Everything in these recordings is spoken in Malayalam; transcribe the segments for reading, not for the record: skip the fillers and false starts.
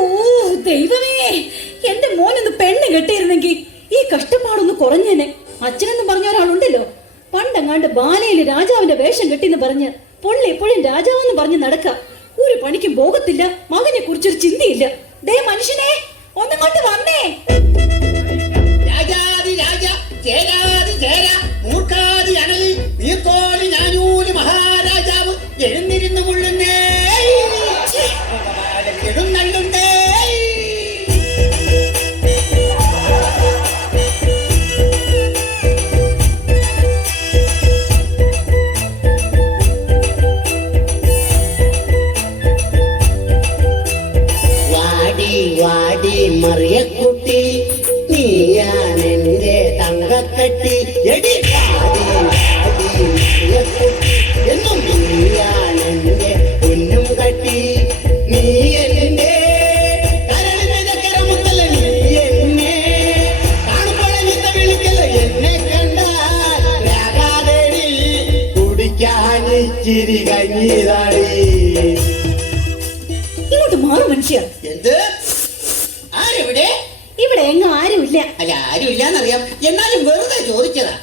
ഓ ദൈവമേ, എന്റെ മോനൊന്ന് പെണ്ണ് കെട്ടിയിരുന്നെങ്കിൽ ഈ കഷ്ടപ്പാടൊന്ന് കുറഞ്ഞേനെ. അച്ഛനെന്ന് പറഞ്ഞ ഒരാളുണ്ടല്ലോ, പണ്ടങ്ങാണ്ട് ബാലയില് രാജാവിന്റെ വേഷം കെട്ടിന്ന് പറഞ്ഞ് പൊള്ളി എപ്പോഴും രാജാവെന്ന് പറഞ്ഞ് നടക്ക. ഒരു പണിക്കും പോകത്തില്ല, മകനെ കുറിച്ചൊരു ചിന്തയില്ല. ദേ മനുഷ്യനെ, ഒന്നങ്ങോട്ട് വന്നേ. രാജാതി രാജ, ചേരാതി ചേര, മൂർഖാതി അണലി, നീർക്കോലി ഞാനൂലി മഹാരാജാവ് എഴുന്നിരുന്നു കൊള്ളുന്നേ, എഴുന്നള്ളുന്നേ. വാടി വാടി മറിയക്കുട്ടി, നീയാണെന്റെ തങ്കക്കട്ടി. എടി വാടി വാടി മറിയക്കുട്ടി, എന്നും നീയാണെന്റെ പൊന്നും കട്ടി. നീ എന്നെ കരളിനക്കരമുത്തല്ല, നീ എന്നെ കാണുമ്പോഴെ വിളിക്കല്ല. എന്നെ കണ്ടാൽ രാഗാദേവി കുടിക്കാൻ ഇച്ചിരി കഞ്ഞിതാടി. ഇങ്ങോട്ട് മാറും മനുഷ്യ. എന്ത്? ആരെവിടെ? ഇവിടെ എങ്ങും ആരുമില്ല. അല്ല, ആരുമില്ലാന്നറിയാം, എന്നാലും വെറുതെ ചോദിച്ചതാ.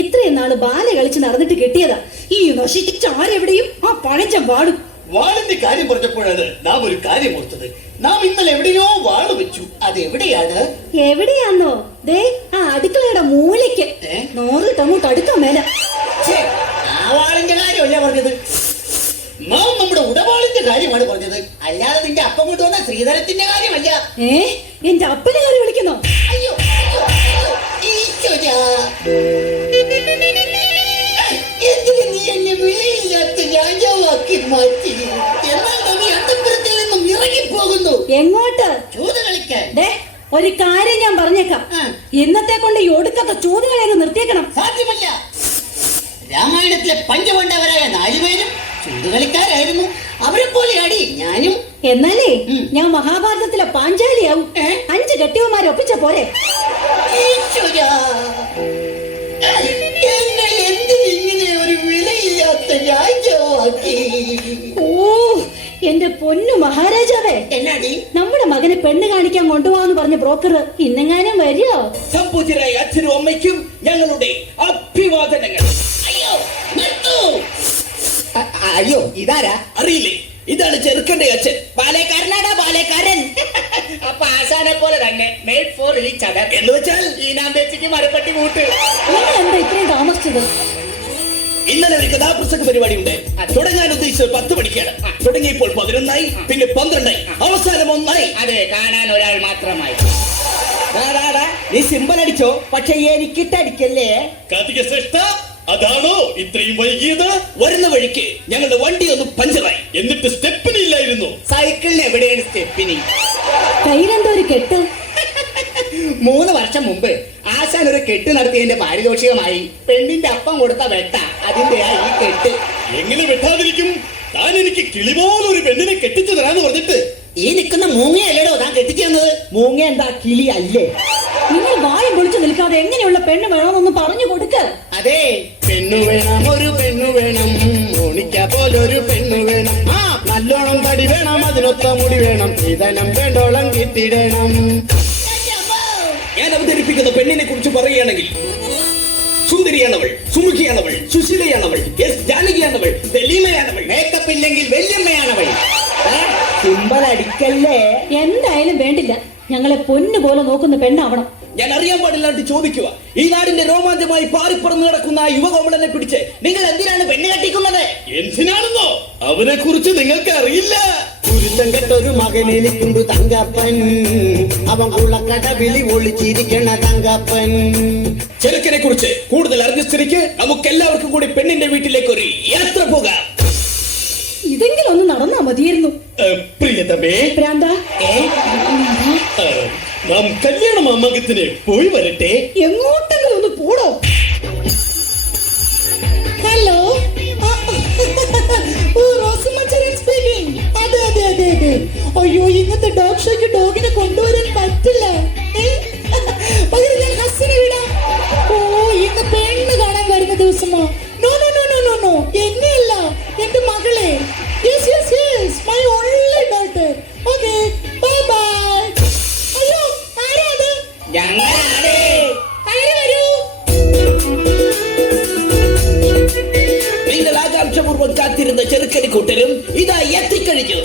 ഇത്രയും നാള് ബാല കളിച്ച് നടന്നിട്ട് കിട്ടിയതാ. ഈ നശിച്ച ആരെവിടെയും ആ പഴഞ്ചൻ വാടും. വാളിന്റെ കാര്യം പറഞ്ഞപ്പോഴാണ് നാം ഒരു കാര്യം ഓർത്തത്. നാം ഇന്നലെ എവിടെയോ വാള് വെച്ചു. അത് എവിടെയാണ്? എവിടെയാന്നോ? ദേ ആ അടുക്കളയുടെ മൂലയ്ക്ക്. 100 ടങ്ങോട്ട് അടുക്കാൻ മേല. ആ വാളിന്റെ കാര്യമല്ല പറഞ്ഞത്, നാം നമ്മുടെ ഉടവാളിന്റെ കാര്യമാണ് പറഞ്ഞത്. അല്ലാതെ നിന്റെ അപ്പം കൊണ്ടുവന്ന ശ്രീധരത്തിന്റെ കാര്യമല്ല. എന്റെ അപ്പനെ കാര്യം വിളിക്കുന്നോ? അയ്യോ ഈശ്വരാ, എന്തിന് നീ എന്നെ വിലയില്ലാത്ത രാജാവാക്കി മാറ്റി? എന്നാൽ നീ അന്തപുരത്തിൽ നിന്നും ഇറങ്ങിപ്പോകുന്നു. എങ്ങോട്ട്? ചൂത് കളിക്കാൻ. ഒരു കാര്യം ഞാൻ പറഞ്ഞേക്കാം, ഇന്നത്തെ കൊണ്ട് ഈ ഒടുക്കത്ത ചൂതുകളെ നിർത്തിയേക്കണം. സാധ്യമല്ല. രാമായണത്തിലെ പഞ്ചപാണ്ഡവരായ 4 പേരും ചൂതുകളിക്കാരായിരുന്നു. അവരെ പോലെ അടി ഞാനും. എന്നാലേ ഞാൻ മഹാഭാരതത്തിലെ പാഞ്ചാലിയാവും. 5 കെട്ടിയവന്മാരൊപ്പിച്ച പോരെ. ഈശ്വരാ, എന്നെ എന്തിനിങ്ങനെ ഒരു വിലയില്ലാത്ത രാജാവാക്കി? ഓ എന്റെ പൊന്നു മഹാരാജാവേ, എന്നാടി? നമ്മുടെ മകനെ പെണ്ണ് കാണിക്കാൻ കൊണ്ടുപോകാന്ന് പറഞ്ഞ ബ്രോക്കർ ഇന്നെങ്ങാനും വരുമോ? സംപൂജ്യരായ അച്ഛനും അമ്മയ്ക്കും ഞങ്ങളുടെ അഭിവാദനങ്ങൾ. അയ്യോ നിർത്തൂ. അയ്യോ ഇതാരാ? അറിയില്ലേ, ഇതാണ് ചെറുക്കന്റെ അച്ഛൻ. ബാലേക്കാരനാടാ, ബാലേക്കാരൻ. അപ്പൊ ആശാനെ പോലെ തന്നെ മെയ്ഡ് ഫോർ ഈച്ച് അതർ എന്ന് വെച്ചാൽ ഈനാമ്പേച്ചിക്ക് മരപ്പട്ടി കൂട്ട്. നിങ്ങൾ എന്താ ഇത്രയും താമസിച്ചത്? ഇന്നലെ ഒരു കഥാപ്രസംഗ പരിപാടി ഉണ്ട്. തുടങ്ങാൻ ഉദ്ദേശിച്ചത് 10 മണിക്കാണ്. തുടങ്ങിയപ്പോൾ 11 പിന്നെ 12 അവസാനം 1. അതെ, കാണാൻ ഒരാൾ മാത്രമായി. നീ സിമ്പൽ അടിച്ചോ, പക്ഷെ എനിക്കിട്ടടിക്കല്ലേ. കാർത്തിക ശ്രേഷ്ഠ, അതാണോ ഇത്രയും വൈകിയത്? വരുന്ന വഴിക്ക് ഞങ്ങളുടെ വണ്ടി ഒന്ന് പഞ്ചറായി. എന്നിട്ട് സ്റ്റെപ്പിന് ഇല്ലായിരുന്നു. സൈക്കിളിന് എവിടെയാണ് സ്റ്റെപ്പിനി? കയ്യിലെന്തോ ഒരു കെട്ട്. 3 വർഷം മുമ്പ് ആശാൻ ഒരു കെട്ട് നടത്തിയതിന്റെ പാരിതോഷികമായി പെണ്ണിന്റെ അപ്പം കൊടുത്ത വെട്ട. അതിന്റെയാ ഈ കെട്ട്. എങ്ങനെ വെട്ടാതിരിക്കും? താൻ എനിക്ക് കിളിപോലൊരു പെണ്ണിനെ കെട്ടിച്ചു തരാന്ന് പറഞ്ഞിട്ട്. ഈ നിൽക്കുന്ന മൂങ്ങയല്ലേടോ താൻ കെട്ടിച്ചു തന്നത്? മൂങ്ങ എന്താ കിളി അല്ലേ? നിങ്ങൾ വായും പൊളിച്ചു നിൽക്കാതെ എങ്ങനെയുള്ള പെണ്ണ് വേണമെന്നൊന്ന് പറഞ്ഞു കൊടുക്ക. അതെ, പെണ്ണു വേണം, ഒരു പെണ്ണു വേണം, ഓണിക്ക പോലൊരു പെണ്ണു വേണം. ആ നല്ലോണം തടി വേണം, അതിനൊത്ത മുടി വേണം, ഇതനം വേണ്ടോളം കിട്ടിടണം. ഞാൻ അവതരിപ്പിക്കുന്ന പെണ്ണിനെ കുറിച്ച് പറയുകയാണെങ്കിൽ സുന്ദരിയാണവൾ, സുമുഖിയാണവൾ, സുശീലയാണവൾ, എസ് ജാനകിയാണവൾ, സെലീമയാണവൾ. മേക്കപ്പ് ഇല്ലെങ്കിൽ വല്യമ്മയാണവൾ. സിമ്പൽ അടിക്കല്ലേ. എന്തായാലും വേണ്ടില്ല, ഞങ്ങളെ പൊന്നു പോലെ നോക്കുന്ന പെണ്ണാവണം. ഞാൻ അറിയാൻ പാടില്ലാണ്ട് ചോദിക്കുക, ഈ നാടിന്റെ രോമാഞ്ചമായി പാറിപ്പറന്ന് നടക്കുന്ന ആ യുവകോമളനെ പിടിച്ച് നിങ്ങൾ എന്തിനാണ് പെണ്ണ് കെട്ടിക്കുന്നത്? എന്തിനാണെന്നോ അവനെ കുറിച്ച് നിങ്ങൾക്ക് അറിയില്ല. കുരുത്തം കെട്ടൊരു മകനെനിക്കുണ്ട് തങ്കപ്പൻ, അവൻ കുളക്കട വിളി ഒളിച്ചിരിക്കണ തങ്കപ്പൻ. ചെറുക്കനെ കുറിച്ച് കൂടുതൽ അറിഞ്ഞ സ്ഥിതിക്ക് നമുക്ക് എല്ലാവർക്കും കൂടി പെണ്ണിന്റെ വീട്ടിലേക്ക് ഒരു യാത്ര പോകാം. ഇതെങ്കിലും ഒന്ന് നടന്നാ മതിയായിരുന്നു. പ്രിയതമേ, ഭ്രാന്താ, നാം കല്യാണ മാമകത്തിന് പോയി വരട്ടെ. എങ്ങോട്ടെങ്കിലും ഒന്ന് പോടോ. ഹലോ, അയ്യോ, ഇന്നത്തെ ഡോഗ് ഷോയ്ക്ക് ഡോഗിനെ കൊണ്ടുവരാൻ പറ്റില്ല. പകരം ഞാൻ ഹസ്സിനെ വിടാം. ഓ, ഇന്ന് പെണ്ണ് കാണാൻ വരുന്ന ദിവസമോ? No no no no no no, എന്നെയല്ല, എന്റെ മകളെ. Yes yes yes, my only daughter. Okay, bye. കഴിക്കൂ.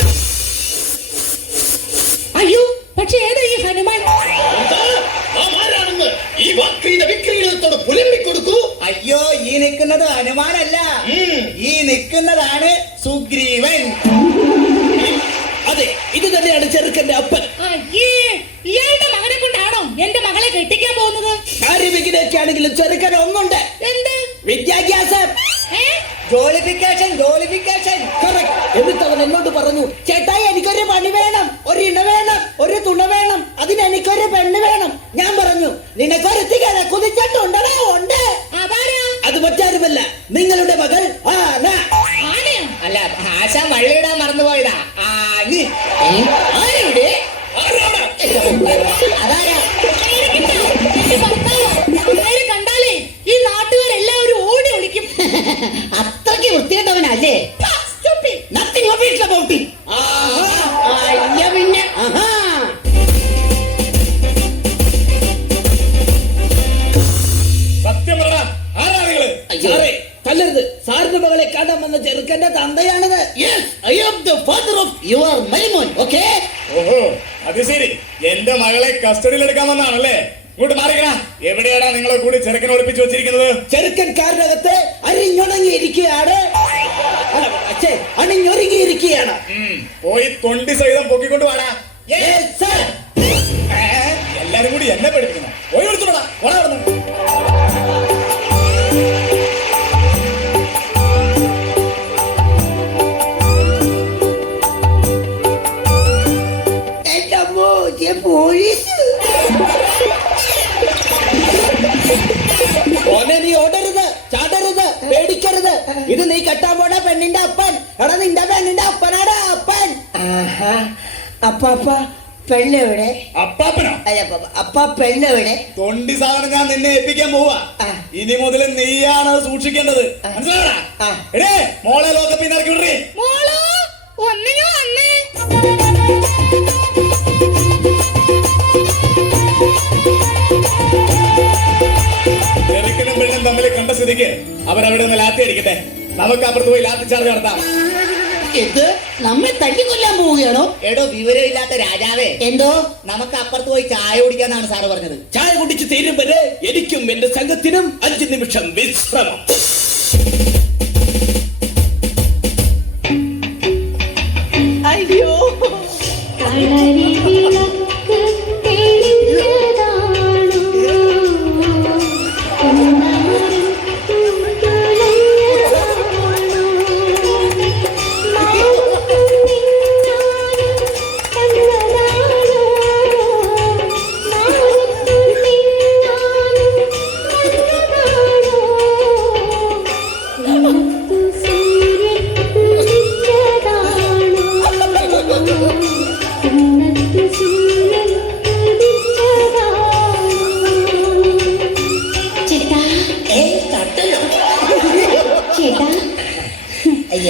അയ്യോ, പക്ഷെ ഏതാ ഈ ഹനുമാൻ? എന്താ? നാം ആരാണെന്ന് ഈ വാക്രീത വിക്രീതത്തോട് പുലമ്പിക്കൊടുക്കൂ. അയ്യോ, ഈ നിൽക്കുന്നത് ഹനുമാനല്ല, ഈ നിൽക്കുന്നതാണ് സുഗ്രീവൻ. അതെ, ഇത് തന്നെയാണ് ചെറുക്കന്റെ അപ്പൻ. അയ്യേ, ഇയാളുടെ മകനെ കൊണ്ടാണോ എന്റെ മകളെ കെട്ടിക്കാൻ പോകുന്നത്? കാര്യവിഘ്നൊക്കെ ആണെങ്കിലും ചെറുക്കൻ ഒന്നുണ്ട്. എന്ത്? വിദ്യാഭ്യാസം. ജോലിഫിക്കേഷൻ, ജോലിഫിക്കേഷൻ. Correct. എന്നിട്ട് അവൻ എന്നോട് പറഞ്ഞു, ചേട്ടായി എനിക്കൊരു പണി വേണം, ഒരു ഇണ വേണം, ഒരു തുണ വേണം, അതിന് എനിക്കൊരു പെണ്ണ് വേണം. ഞാൻ പറഞ്ഞു, നിനക്കൊരുത്തിക്കാതെ കുതിച്ചിട്ടുണ്ടോ? ഉണ്ട്. അത് മറ്റാരുമല്ല, നിങ്ങളുടെ മകൾ ആന. അല്ല, ആശാൻ വള്ളിയിടാൻ മറന്നുപോയതാ. ആരുടെ? അതാരാ? കണ്ടാലേ ഈ നാട്ടുകാരെല്ലാവരും ഓടി ഒളിക്കും. അത്രയ്ക്ക് വൃത്തികെട്ടവനല്ലേ? Nothing of it about it. പിന്നെ സത്യം പറ, ആരാ നിങ്ങള്? സാറേ, തല്ലരുത്. സാറിന്റെ മകളെ കാണാൻ വന്ന ചെറുക്കന്റെ തന്തയാണിത്. Yes, I am the father of your Maimon, okay? ഓഹോ, അത് ശരി. എന്റെ മകളെ കസ്റ്റഡിയിൽ എടുക്കാൻ വന്നാണല്ലേ? ഇങ്ങോട്ട് മാറിക്കണ. എവിടെയാടാ നിങ്ങളെ കൂടി ചെറുക്കനെ ഒളിപ്പിച്ചു വെച്ചിരിക്കുന്നത്? ചെറുക്കൻ കാറിനകത്ത് അരിഞ്ഞുണങ്ങിയിരിക്കുകയാണ്. അണിഞ്ഞൊരുങ്ങിയിരിക്കുകയാണ്. പോയി തൊണ്ടി സഹിതം പൊക്കിക്കൊണ്ട് വാടാ. Yes, sir. എല്ലാരും കൂടി എന്നെ പഠിപ്പിക്കണം. പോയി വിളിച്ചോടാ. പോലീസ്. ഓനെ നീ ഓടരുത്, ചാടരുത്, പേടിക്കരുത്. ഇത് നീ കെട്ടാൻ പോണ പെണ്ണിന്റെ അപ്പൻ. എടാ, നിന്റെ പെണ്ണിന്റെ അപ്പനാടാ അപ്പൻ. അപ്പാപ്പ പെണ്ണെവിടെ? അപ്പാപ്പനോ? അപ്പ പെണ്ണെവിടെ? തൊണ്ടി സാധനം ഞാൻ നിന്നെ ഏൽപ്പിക്കാൻ പോവാ. ഇനി മുതൽ നീയാണ് അത് സൂക്ഷിക്കേണ്ടത്. മനസ്സിലാടാ? എടേ, മോളെ ലോകപ്പിന്ന് ഇറക്കി വിടേ. ചെറുക്കനും പെണ്ണും തമ്മിൽ കണ്ട സ്ഥിതിക്ക് അവരവിടെ നിന്ന് ലാത്തി അടിക്കട്ടെ. നമുക്ക് അപ്പുറത്ത് പോയി ലാത്തി ചാർജ് നടത്താം. ഇത് നമ്മെ തല്ലിക്കൊല്ലാൻ പോവുകയാണോ? എടോ, വിവരമില്ലാത്ത രാജാവേ. എന്തോ? നമുക്ക് അപ്പുറത്ത് പോയി ചായ കുടിക്കാന്നാണ് സാറ് പറഞ്ഞത്. ചായ കുടിച്ച് തീരും വരെ എനിക്കും എന്റെ സംഘത്തിനും 5 നിമിഷം വിശ്രമം. അയ്യോ,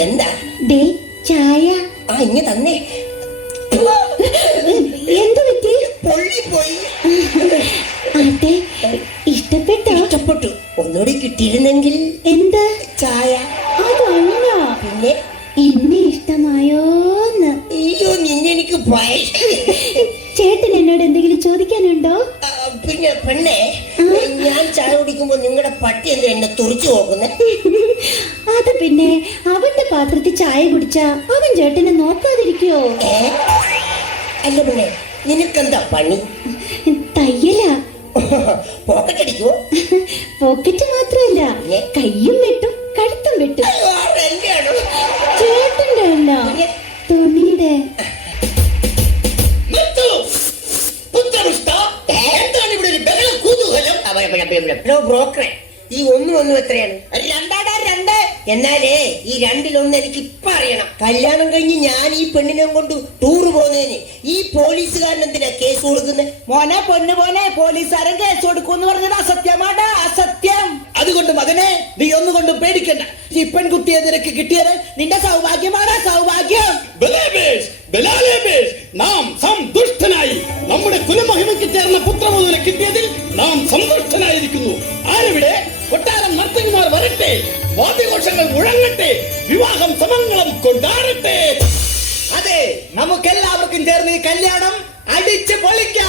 എന്താ ചായ ഇങ്ങ തന്നെ? എന്ത് പറ്റി? പൊള്ളിപ്പോയി. അതെ, ഇഷ്ടപ്പെട്ടു. ഒന്നുകൂടി കിട്ടിയിരുന്നെങ്കിൽ. എന്താ? ചായ. അതല്ല, പിന്നെ എന്നെ ഇഷ്ടമായോന്ന്. അയ്യോ, നിന്നെനിക്ക് ചേട്ടൻ എന്നോട് എന്തെങ്കിലും ചോദിക്കാനുണ്ടോ? പിന്നെ പെണ്ണെ, ഞാൻ ചായ കുടിക്കുമ്പോ നിങ്ങളുടെ പട്ടി എന്താ എന്നെ തുറച്ചു നോക്കുന്നേ? അത് പിന്നെ അവന്റെ പാത്രത്തിൽ ചായ കുടിച്ചാ അവൻ ചേട്ടനെ നോക്കാതിരിക്കോ? അല്ല പിന്നെ, നിനക്കെന്താ പണി? തയ്യലാ. പോക്കറ്റ് അടിക്കുവോ? പോക്കറ്റ് മാത്രല്ല, കയ്യും വെട്ടും കഴുത്തും വെട്ടും. ചേട്ടന്റെ അല്ല, തുണിയുടെ. എന്താണ് ഇവിടെ ഒരു ബഹളം, കുതൂഹലം? ബ്രോക്കറെ, ഈ ഒന്നും എത്രയാണ്? 2 എന്നാലേ ഈ 2 എനിക്ക് ഇപ്പൊ അറിയണം. കല്യാണം കഴിഞ്ഞ് ഞാൻ ഈ പെണ്ണിനെ കൊണ്ട് ടൂർ പോകുന്നതിന് ഈ പോലീസുകാരൻ എന്തിനാ കേസ് കൊടുക്കുന്നത്? മോനെ, പൊന്നു മോനെ, പോലീസുകാരൻ കേസ് കൊടുക്കുമെന്ന് പറഞ്ഞത് അസത്യമാടാ, അസത്യം. അതുകൊണ്ട് മകനെ, നീ ഒന്നുകൊണ്ടും പേടിക്കണ്ട. ഈ പെൺകുട്ടിയെ നിനക്ക് കിട്ടിയത് നിന്റെ സൗഭാഗ്യമാടാ, സൗഭാഗ്യം. നാം സന്തുഷ്ടനായി. നമ്മുടെ കുലമഹിമയ്ക്ക് ചേർന്ന പുത്രമുതലെ കിട്ടിയതിൽ നാം സന്തുഷ്ടനായിരിക്കുന്നു. ആരെവിടെ? കൊട്ടാരം നർത്തകിമാർ വരട്ടെ, വാദ്യഘോഷങ്ങൾ മുഴങ്ങട്ടെ, വിവാഹം സമംഗളം കൊണ്ടാടട്ടെ. അതെ, നമുക്കെല്ലാവർക്കും ചേർന്ന് ഈ കല്യാണം അടിച്ച് പൊളിക്കാം.